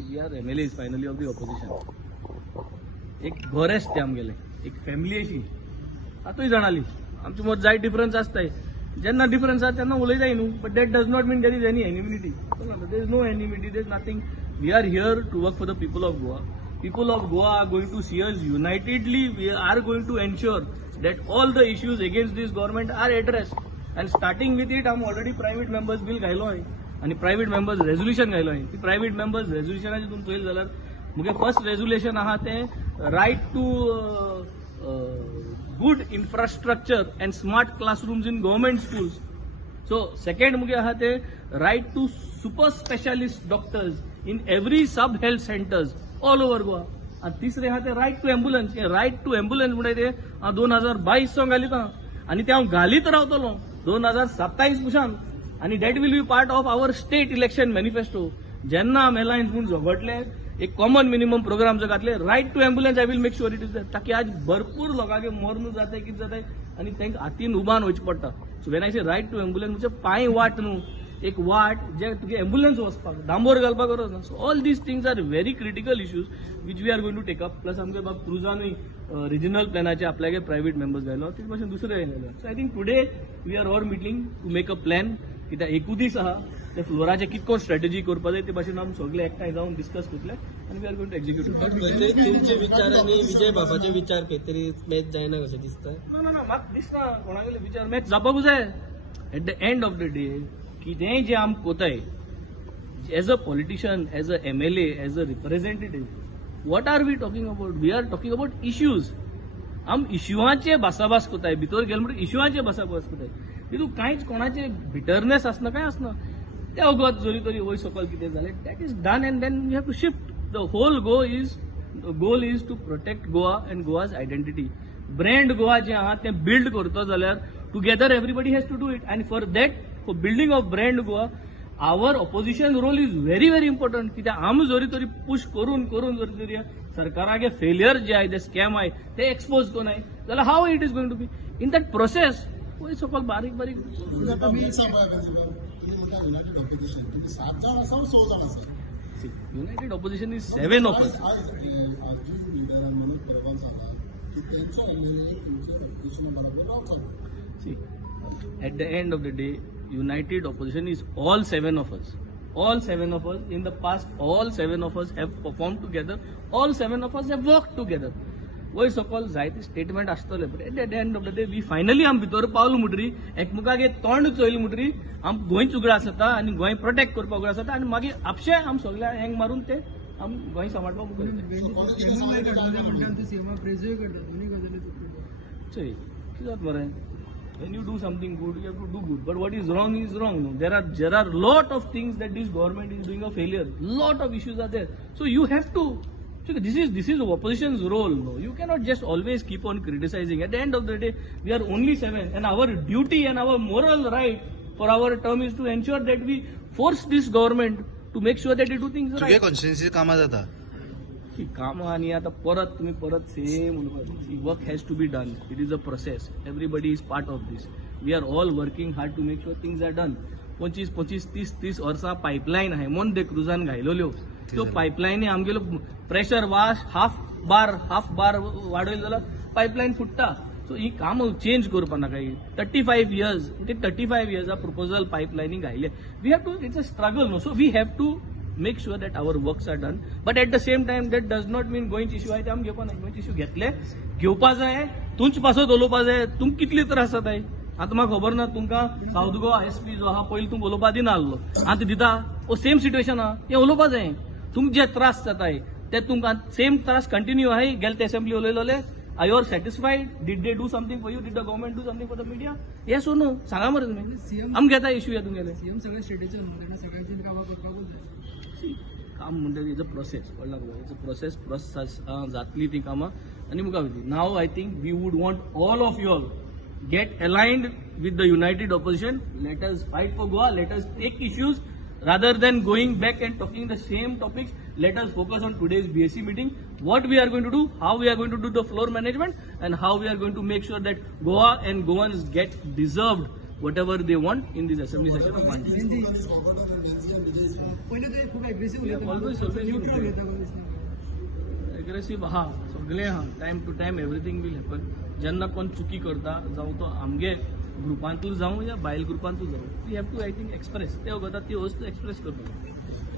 We are MLAs finally of the opposition. एक घर असते आमगेले, एक फॅमिली अशी सातूय जाणाली आमचे मत जाय डिफरन्स असताय. जेन्ना डिफरन्स आसा तेन्ना उलयताय न्हू, but that does not mean there is any enmity. There is no enmity, there is nothing. We are here to work for the people of Goa. People of Goa are going to see us unitedly. We are going to ensure that all the issues against this government are addressed. And starting with it, I'm already private members bill घायलो आहे आणि private members resolution घायलो आहे. ती private members रेझोल्युशनाची तुम्ही चोईल जाल्यार मुगे first resolution आहा ते right to good infrastructure and smart classrooms in government schools. So second मुगे आहा ते right to super specialist doctors in every sub health centers all over Goa. आणि तिसरे आहा ते right to ambulance. Right to ambulance म्हणजे ते 2022 घालीत आणि ते हांव घालीत रावतलो 2027 पुशान. आणि that will be part of our state election manifesto. जेन्ना आम अलायन्स म्हणून झगडले एक कॉमन मिनिमम प्रोग्राम जो घातले right to ambulance I will make sure it is that. ताकी आज भरपूर लोकांगे मरण जाताय कितें जाताय आणि तांकां हातीन उबान वयचें पडटा. So when I say right to ambulance म्हणजे पांय वाट न्हू, एक वाट जे तुगे एम्ब्युलन्स वचपाक डांबोर घालपाक गरज ना. So all these things are very critical issues which we are going to take up. Plus आमगे बाब क्रुजानूय रिजनल प्लॅनाचे आपल्यागे प्रायव्हेट मेंबर्स घायलो ते भाशेन दुसरे घायलो. So I think today we are all meeting to make a plan. कित्याक एकू दीस आहा ते फ्लोराचे कितको स्ट्रॅटेजी करपा जाय ते भाशेन आमी सगळे एकठांय जावन डिस्कस करतले आनी we are going to execute. तुमचे विचार आणि विजय बाबाचे विचार खंय तरी मॅच जायना कशें दिसता? ना म्हाका दिसना कोणागेले विचार मॅच जावपाकूच जाय. At the end of the day कितेंय जे आम कोताय as a politician, as a MLA, as a representative, what are we talking about? We are talking about issues. आम इश्यूआंचे भासाभास कोताय, भितर गेले म्हणून इश्यूआंचे भासाभास कोताय. तितून कांयच कोणाचे बिटरनेस आसना, काय आसना. ते अगोत जरी तरी वय सकयल कितें जालें that is done and then we have to shift. The whole goal is to protect Goa and Goa's identity. Brand Goa जे आहा तें बिल्ड करता जाल्यार together everybody has to do it. And for that, for building of brand Goa, our opposition role is very very important. कित्याक आमी जरी तरी push करून जरी तरी सरकारागे फेलियर जे आहे ते स्कॅम आहे ते एक्सपोज कोनाय जाल्यार हाव it is going to be in that process. वय सकयल बारीक बारीक united opposition is 7 of us. See, at the end of the day, united opposition is all 7 of us. All 7 of us. In the past, all 7 of us have performed together. All 7 of us have worked together. वय सकल जायते statement आसतले, but at the end of the day we finally आम भितर पावलो म्हणटरी एकमेकागे तोंड चोयले म्हणटरी आम गोंय उगडास जाता आनी गोंय प्रोटेक्ट करपाक उगडास जाता आनी मागीर आपशे आम सगळ्या हँग मारून ते आम गोंय सांबाळपाक उगडटा. कितें जाता बरें, when you do something good, you have to do good. But what is wrong is wrong. No? There are lot of things that this government is doing a failure. Lot of issues are there. So you have to. So this is opposition's role. No? You cannot just always keep on criticizing. At the end of the day, we are only 7, and our duty and our moral right for our term is to ensure that we force this government to make sure that they do things right. Constituency कामां जाता. कामां आणि आता परत same work has to be done. It is a process. Everybody is part of this. We are all working hard to make sure things are done. 25, 30 वर्सां pipeline आहाय म्हूण ते क्रुजान घायलोल्यो त्यो पायपलायनी आमगेलो प्रेशर वाश हाफ बार वाडयलो जाल्यार पायपलायन फुट्टा. So ही काम change करपा नाका. 35 years ते 35 years प्रपोजल पायपलायनी घायले. We have to, it's a struggle no. So we have to make sure that our works are done, but at the same time that does not mean गोंयचे issue आहे ते आमी घेवपा ना. गोंयचे इश्यू घेवपा जाय, तुमचे पासत उलोवपा जाय. तुमकां कितली त्रास जाताय आतां म्हाका खबर ना. तुमकां सावथ गोवा SP जो आहा पयलीं तुमकां उलोवपा दिना आसलो, आतां दिता. ओ सेम सिट्युएशन आहा, हें उलोवपा जाय. तुमकां जे त्रास जाताय ते तुमकां सेम त्रास कंटिन्यू आहाय. गेले ते असेंब्ली उलयलोले. Are you are satisfied? Did they do something for you? Did the government do something for the media? Yes और नो? सांगा मरे तुमी. आमी घेता इश्यू हे तुमगेले. सीएम सगळे स्टेटीचे सगळ्यांची कामां करपाकूच जाय. काम म्हणटा इज अ प्रोसेस. कळ्ळा तुका? इट्स अ प्रोसेस जातली ती कामां आनी मुखार वयतली. Now I think we would want all of you all get aligned with the united opposition. Let us fight for Goa. Let us take issues rather than going back and talking the same topics. Let us focus on today's BSc meeting. What we are going to do, how we are going to do the floor management, and how we are going to make sure that Goa and Goans get deserved whatever they want in this assembly session of Monday. पहिले ते खूप aggressive Yeah, always neutral okay. घेता aggressive हा सगळे हा time to time everything will happen जेन्ना कोण चुकी करता जावं तो आमगे ग्रुपांतलो जावं या बायल ग्रुपांतलो जावं we have to I think express ते वगता ती वस्तू एक्सप्रेस करता